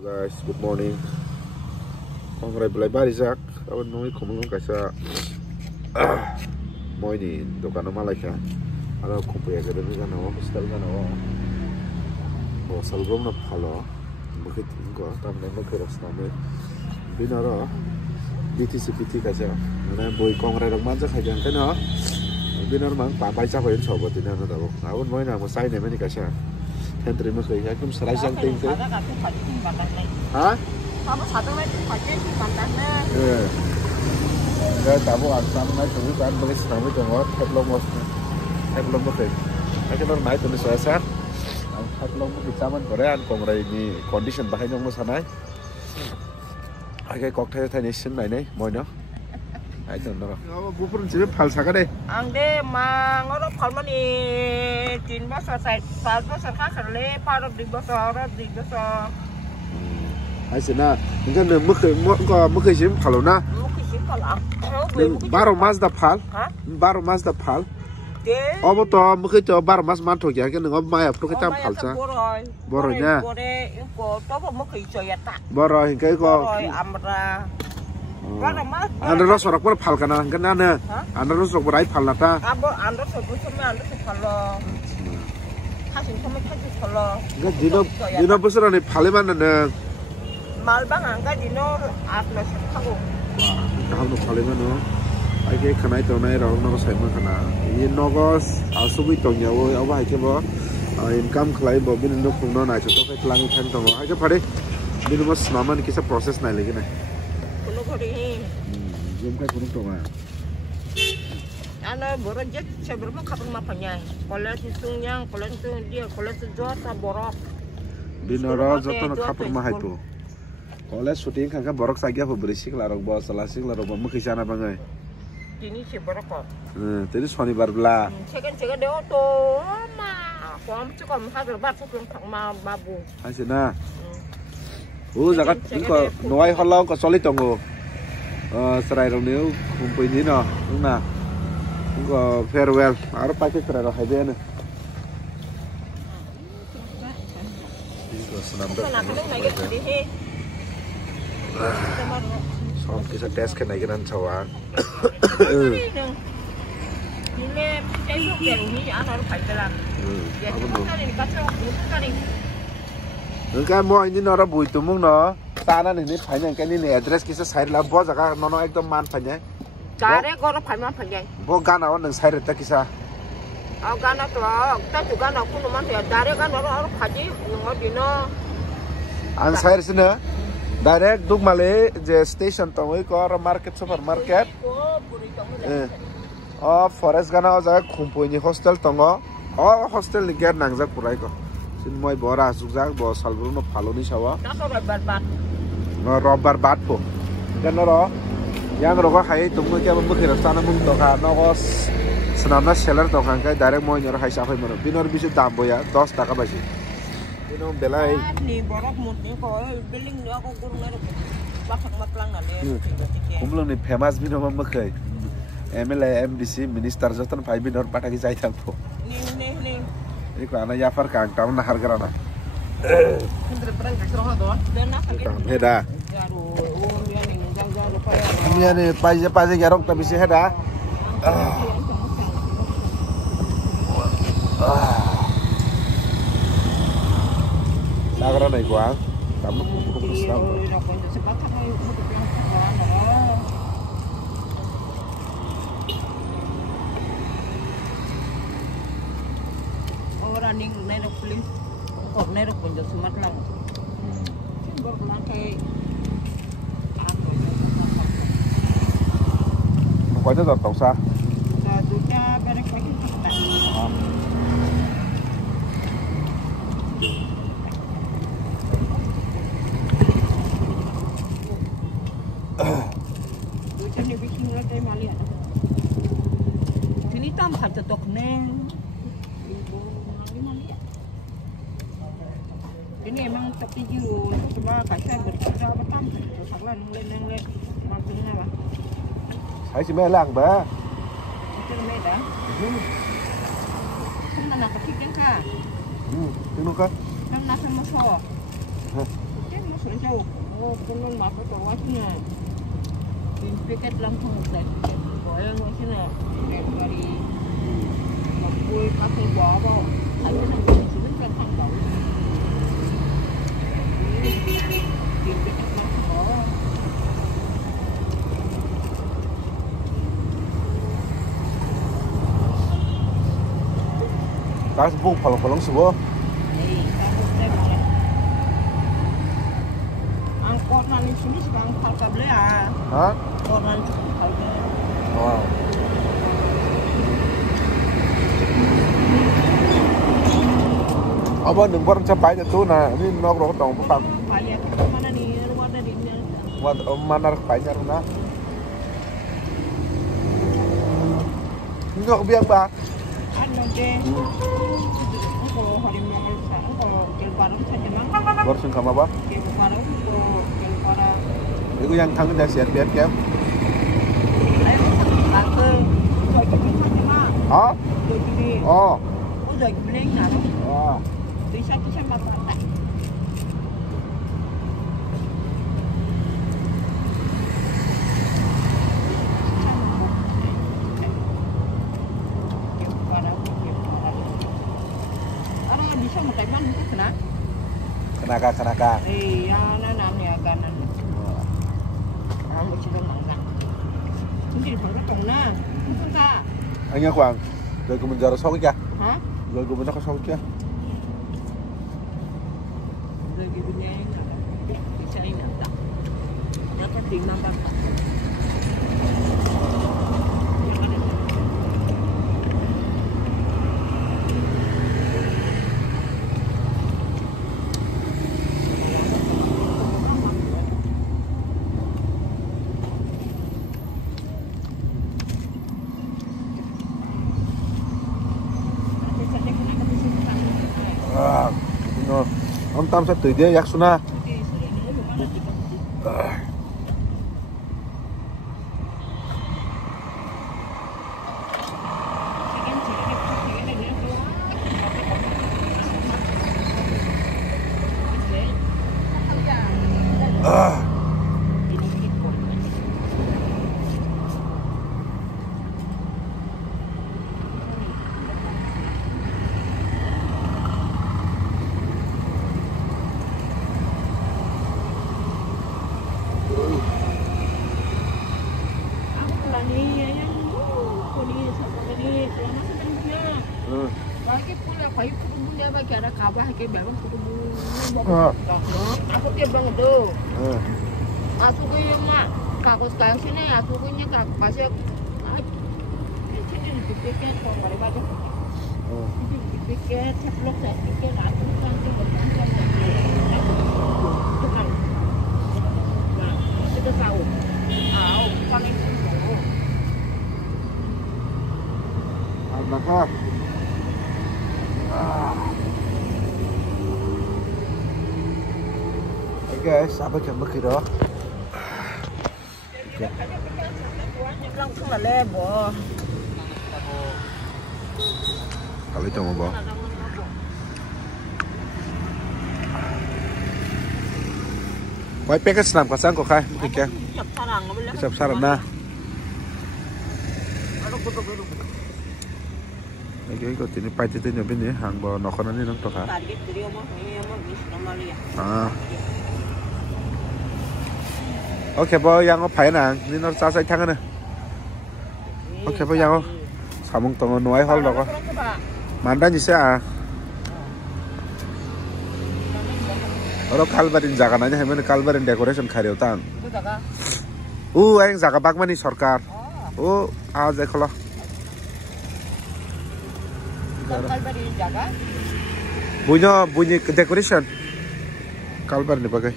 Guys, good morning. Kongrai belai barizak. Awan noi komong kaisa. Moi ni dokan malai ka. Ada kompuya kada ni kana hostel kana wa. Bo salgom na phalo. Bukit ko tamne bukit rastame. Binara BTC PT kaisa. Mana boy kongrai rak manja khajan kana. Binar mang papai cha hoin sobot ina na dawo. Awan moi na mo sai ne mani kaisa. Henry mah kayak kum serai sang ting ting. Hah? Kamu satu lagi pakai di pantasnya. Enggak tahu asam naik tuh kan beli setengah itu ngot headlong mosnya. Headlong mah kayak. Akhirnya naik tuh selesai. Headlong mah bisa man Korean kongrai ini condition bahaya nyong mah sanai. Akhirnya cocktail tension này moi nó. Ai tuh nó. Bố pun chỉ phal saka deh. Ang deh mang orang phal mani tin bahasa saya phal bahasa khas le phal di bahasa Arab di bahasa. Ai sena, enggak nih mukhe sih phalo na. Mukhe sih phal ah. Baru mas dah phal. Baru mas dah phal. Deh. Oh betul, mukhe tuh baru mas mantok ya kan nggak maya, perlu kita phal sa. Bornya. Bornya, ko to mukhe coya tak. Borah hingga ko. Boroi amra. Anda ros orang pun phal kana, kan anda. Anda ros orang berai phal nata. Abo anda sebut sama anda phalo. Hasil sama hasil phalo. Enggak dino besar nih phale mana nih. Mal bang angka dino atlas kago. Kalau nu phale mana? Aje kanai tuh nai orang nogos saya mana? Ini nogos asubi tuh nyawa, apa aja boh? Income kelai boh, bini nuk pun nona aja tuh kayak telangi kan tuh. Aja pada bini mas naman kisah proses nai lagi nih. Jom kayak kuno tuh mah. Ana borok jet seberapa kapan mapanya? Kalau sisungnya, kalau itu dia, kalau itu jual tak borok. Binara jatuh nak kapan mah itu. Kalau syuting kan borok saja apa berisik larok bawa selasik larok bawa mukisana bangai. Ini sih borok kok. Tadi Shonibar belah. Cekan dia tuh, mah. Kamu cukup mahal banget sebelum mah babu. Asina. Zakat ini nuai halau kau solid tunggu. Serai dong ni, kumpul ini no, na. Kau farewell. Arab pakai serai dong hide ni. Senam dah. Soal kisah tes kena ikan cawan. Ini Facebook yang ini anak orang pakai lah. Ya, kita ni kacau, kita ni. Enggak mau ini nora bui tumung no. Sana ini banyak kan ini address kisah saya lah bos agak nono ekdom man banyak. Cari kau orang banyak banyak. Bos gana orang saya itu kisah. Oh gana tu, kita juga nak kuno man ya. Cari kan orang kaji nunggu dino. An saya sini direct duk male je station tu kau orang market supermarket. Oh forest gana orang kumpul ini hostel tunggu. Oh hostel ni ger nangzak purai ko. Sin moi bora sukjak bo salburu no phalo ni sawa. No robar bat po. Dan no yang roga hai tumu kya bu khira sana mung to kha no go sanamna seller to khan kai direct moi nyor hai sa phai mano binor bisu dam bo ya 10 taka basi. Ino belai ni borok mut ni ko building ni ko gurung na bathak maklang na le. Kumlong ni famous bino ma khai. MLA MDC minister jotan phai binor pataki jai thakbo. Ni Ini kerana Jafar kang tahu nahar kerana. Heda. Ini ni pajak jarok tapi sih heda. Nagara naik kuang. Kamu kumpul Islam. Orang ning nai rok pulis, kok nai rok punjau sumat lang. Baru langkai. Pokoknya tak tahu sah. Satunya berek lagi tak. Tujuan ni bikin lagi malia. Ini tam hati tok neng. Ini emang tepi jauh, cuma pasal berkata apa tam, salah nenglen maksudnya apa? Saya sih melang bah. Itu beda. Kan nak kecil kan? Tengok kan? Kan nak sama so. Kan masuk jauh. Oh, kunun masuk ke sini. Piket langsung set. Goyang ke sini. Dari Mabui kasih bawa. Ayo sampai di sini kan tanggal. Piket langsung bawa. Kas bung palong-palong semua. Angkot nanti sini sekarang harga beli ya. Hah? Angkot nanti harga. Wow. Apa nunggu capai itu nah ini nok rok tong pang. Payah mana nih rumah dari ini. Wat mana payah na? Nggak biar ba? Ano deh. Kalau hari Minggu sekarang kalau kelbaran saja mah. Baru sengkam apa? Kelbaran itu kelbaran. Itu yang kangen dari siat biar kem. Ayo aku jadi saja mah. Hah? Jadi. Oh. Udah beli nggak? Oh. Bisa makan. Bisa makan mana itu kena? Kenaka. Iya, nanamnya kanan. Kamu sudah makan. Ini baru kena. Enggak. Anh nhớ khoảng rồi của mình giờ là sau kia. Hả? Rồi của mình nó có sau kia. Rồi cái bên này là cái xe này đặt. Nó có tiền mang bằng. Ông Tam sẽ từ đây yak suna. Lagi pula kayu kutubunya bagi ada kabah kayak barang kutubu. Aku tiap banget tuh. Aku kayak mak kakak sekarang sini aku punya kak pasir. Sini dipiket kalau dari baju. Ini dipiket, ceplok saya piket aku nanti berangkat. Tuhan. Nah, kita tahu. Tahu paling itu. Alhamdulillah. Guys, apa jam berkira? Langsung là lebo. Kali itu mau bawa. Quay pek senam kasang kok kai, mungkin ya. Siap sarang na. Lagi ikut ini pahit itu nyobin ya, hang bawa nokonan ini nang toh kan. Oke, bawa yang apa nang? Ini nor sasai tangan. Oke, bawa yang samung tongon nuai hol dok. Mandan bisa. Orang kalbarin jaga nanya, hemene kalbarin decoration kari utang. Yang jaga bagmani sarkar. Aja kalau. Kalbarin jaga? Bunyi decoration. Kalbarin dipakai.